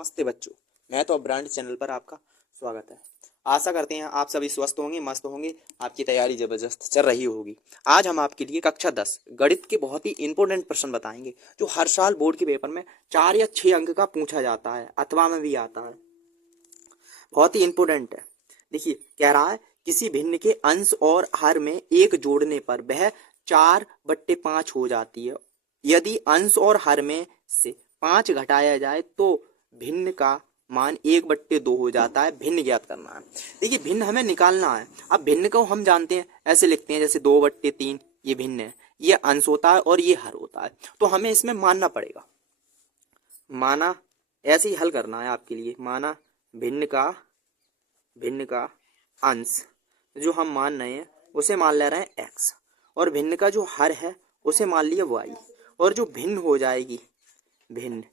नमस्ते बच्चों, मैं तो ब्रांड चैनल पर आपका स्वागत है। आशा करते हैं आप सभी स्वस्थ होंगे, मस्त होंगे, आपकी तैयारी जबरदस्त चल रही होगी। आज हम आपके लिए कक्षा 10 गणित के बहुत ही इंपॉर्टेंट प्रश्न बताएंगे जो हर साल बोर्ड के पेपर में 4 या 6 अंक का पूछा जाता है अथवा में भी आता है। बहुत ही इंपॉर्टेंट है। देखिए, कह रहा है किसी भिन्न के अंश और हर में एक जोड़ने पर वह 4/5 हो जाती है। यदि अंश और हर में से 5 घटाया जाए तो भिन्न का मान 1/2 हो जाता है। भिन्न ज्ञात करना है। देखिए, भिन्न हमें निकालना है। अब भिन्न को हम जानते हैं, ऐसे लिखते हैं जैसे 2/3 ये भिन्न है, ये अंश होता है और ये हर होता है। तो हमें इसमें मानना पड़ेगा, माना ऐसे ही हल करना है आपके लिए। माना भिन्न का अंश जो हम मान रहे हैं उसे मान ले रहे हैं x, और भिन्न का जो हर है उसे मान लिया y, और जो भिन्न हो जाएगी भिन्न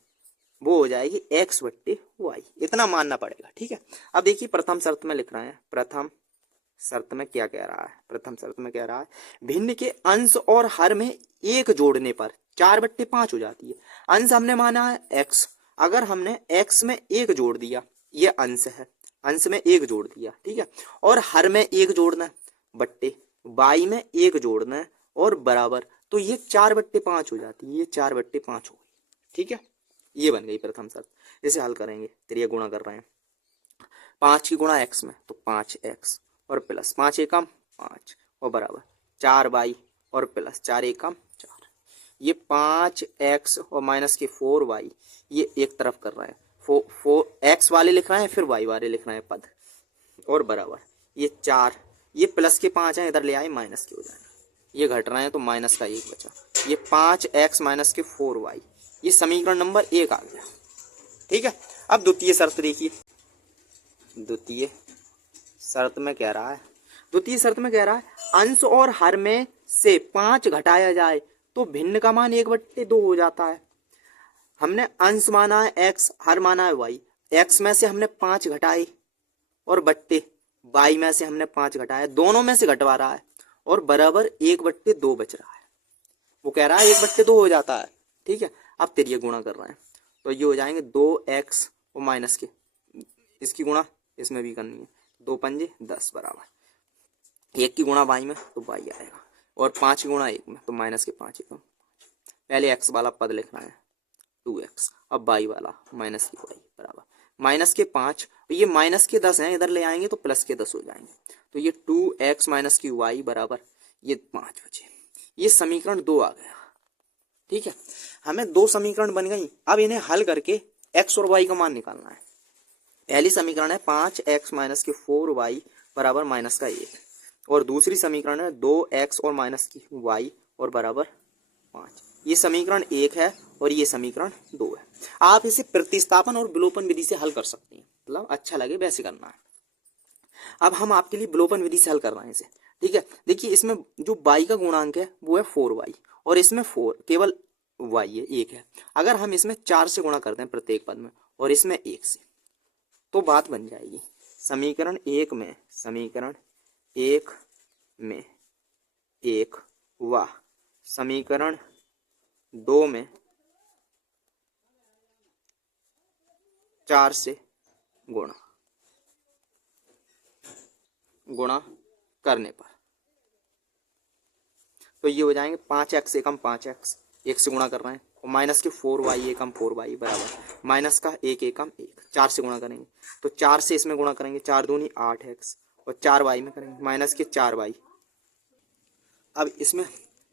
वो हो जाएगी x/y। इतना मानना पड़ेगा, ठीक है। अब देखिए, प्रथम शर्त में लिख रहे हैं। प्रथम शर्त में क्या कह रहा है? प्रथम शर्त में कह रहा है भिन्न के अंश और हर में एक जोड़ने पर 4/5 हो जाती है। अंश हमने माना है x, अगर हमने x में एक जोड़ दिया, ये अंश है, अंश में एक जोड़ दिया, ठीक है, और हर में एक जोड़ना है, बट्टे बाई में एक जोड़ना है और बराबर, तो ये 4/5 हो जाती है। ये 4/5 हो गई, ठीक है। ये बन गई प्रथम शर्त। इसे हल करेंगे, तो ये गुणा कर रहे हैं 5 की गुणा x में, तो 5x और प्लस 5 एकम 5 और बराबर 4y और प्लस 4 एकम 4। ये 5x और माइनस के 4y, ये एक तरफ कर रहे हैं। 4x वाले लिख रहे हैं, फिर y वाले लिख रहे हैं पद, और बराबर ये 4, ये प्लस के 5 है, इधर ले आए माइनस के हो जाएंगे, ये घट रहे हैं तो माइनस का 1 बचा। ये 5x माइनस के 4y, ये समीकरण नंबर 1 आ गया, ठीक है। अब द्वितीय शर्त देखिए। द्वितीय शर्त में कह रहा है अंश और हर में से 5 घटाया जाए तो भिन्न का मान 1/2 हो जाता है। हमने अंश माना है x, हर माना है y। x में से हमने 5 घटाए और बट्टे y में से हमने 5 घटाया, दोनों में से घटवा रहा है, और बराबर 1/2 बच रहा है। वो कह रहा है 1/2 हो जाता है, ठीक है। अब तेरी ये गुणा कर रहे हैं, तो ये हो जाएंगे 2x और माइनस के, इसकी गुणा इसमें भी करनी है, 2 पंजे 10 बराबर 1 की गुणा y में तो y आएगा, और 5 की गुणा 1 में तो माइनस के 5 एकम। पहले x वाला पद लिखना है 2x, अब y वाला माइनस की y बराबर माइनस के 5, ये माइनस के 10 हैं, इधर ले आएंगे तो प्लस के 10 हो जाएंगे, तो ये 2x माइनस की y बराबर ये 5 बचे। ये समीकरण 2 आ गया, ठीक है। हमें 2 समीकरण बन गई। अब इन्हें हल करके x और y का मान निकालना है। पहली समीकरण है 5x माइनस के 4y बराबर माइनस का 1, और दूसरी समीकरण है 2x और माइनस की y और बराबर 5। ये समीकरण 1 है और ये समीकरण 2 है। आप इसे प्रतिस्थापन और विलोपन विधि से हल कर सकते हैं, मतलब अच्छा लगे वैसे करना है। अब हम आपके लिए विलोपन विधि से हल कर रहे हैं इसे, ठीक है। देखिए, इसमें जो y का गुणांक है वो है 4y, और इसमें 4 केवल y है, 1 है। अगर हम इसमें 4 से गुणा करते हैं प्रत्येक पद में, और इसमें 1 से, तो बात बन जाएगी समीकरण 1 में 1 व समीकरण 2 में 4 से गुणा करने पर, तो ये हो जाएंगे 5x एकम 5x, 1 से गुणा कर रहे हैं, और माइनस के 4y एकम 4y बराबर माइनस का 1 एकम 1, 4 से गुणा करेंगे तो 4 से इसमें गुणा करेंगे, 4 दूनी 8x, और 4y में करेंगे माइनस के 4y। अब इसमें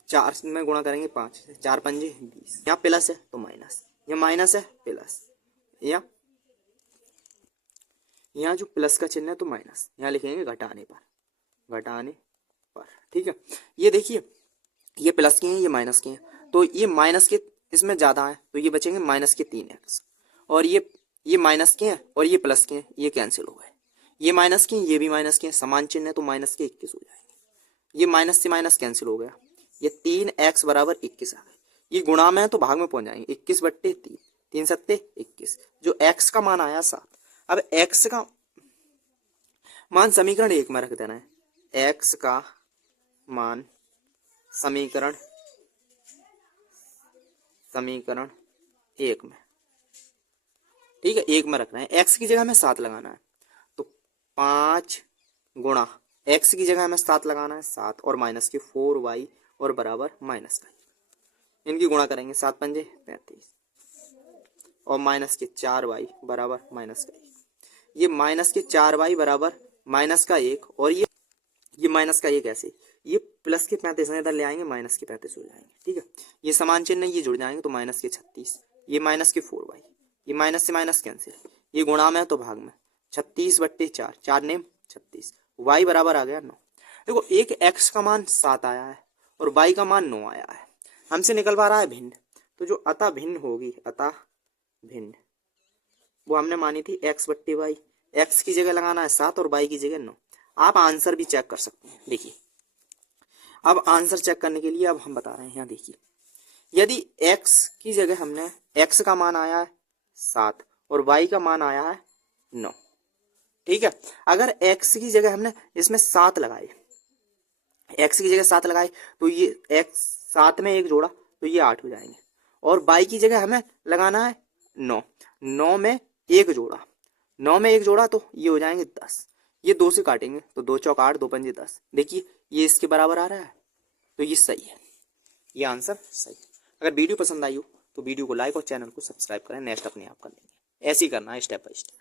4 में गुणा करेंगे 5 से, 4 पंजे 20, यहाँ प्लस है तो माइनस, यहाँ माइनस है प्लस, यहाँ जो प्लस का चिन्ह है तो माइनस, यहाँ लिखेंगे घटाने पर, ठीक है। ये देखिए, ये प्लस के हैं, ये माइनस के हैं, तो ये माइनस के इसमें ज्यादा है, तो ये बचेंगे माइनस के 3x, और ये माइनस के हैं और ये प्लस के हैं, ये कैंसिल हो गए। ये माइनस के हैं, ये भी माइनस के हैं, समान चिन्ह है तो माइनस के 21 हो जाएंगे। ये माइनस से माइनस कैंसिल हो गया, ये 3x बराबर 21 आ गए। ये गुणा में है तो भाग में पहुंच जाएंगे, 21/3, 3 सत्ते 21, जो x का मान आया 7। अब x का मान समीकरण 1 में रख देना है, x का मान समीकरण 1 में, ठीक है, 1 में रखना है। एक्स की जगह हमें 7 लगाना है, तो 5 गुणा एक्स की जगह हमें 7 लगाना है, 7 और माइनस के 4y और बराबर माइनस का, इनकी गुणा करेंगे, 7 पंजे 35 और माइनस के 4y बराबर माइनस का, ये माइनस के 4y बराबर माइनस का 1 और ये माइनस का 1 ऐसे, ये प्लस के 35 इधर ले आएंगे, माइनस के 35 हो जाएंगे। ठीक है, ये समान चिन्ह ये जुड़ जाएंगे, तो माइनस के 36, ये माइनस के 4y, ये माइनस से माइनस कैंसिल, ये गुणा में है तो भाग में, 36/4, 4 नेम 36, y बराबर आ गया 9। देखो एक x का मान 7 आया है और y का मान 9 आया है, हमसे निकलवा रहा है भिन्न, तो जो अतः भिन्न होगी, अतः भिन्न वो हमने मानी थी x/y, x की जगह लगाना है 7 और y की जगह 9। आप आंसर भी चेक कर सकते हैं, देखिए अब आंसर चेक करने के लिए अब हम बता रहे हैं, यहाँ देखिए यदि x की जगह हमने x का मान आया है 7 और y का मान आया है 9, ठीक है, अगर x की जगह हमने इसमें 7 लगाए, x की जगह 7 लगाए तो ये x 7 में 1 जोड़ा तो ये 8 हो जाएंगे, और y की जगह हमें लगाना है 9, 9 में 1 जोड़ा, 9 में 1 जोड़ा तो ये हो जाएंगे 10, ये 2 से काटेंगे तो 2 चौक 8, 2 पंजे 10, देखिए ये इसके बराबर आ रहा है, तो ये सही है, ये आंसर सही है। अगर वीडियो पसंद आई हो तो वीडियो को लाइक और चैनल को सब्सक्राइब करें, नेक्स्ट अपने आप कर लेंगे, ऐसे ही करना है स्टेप बाय स्टेप।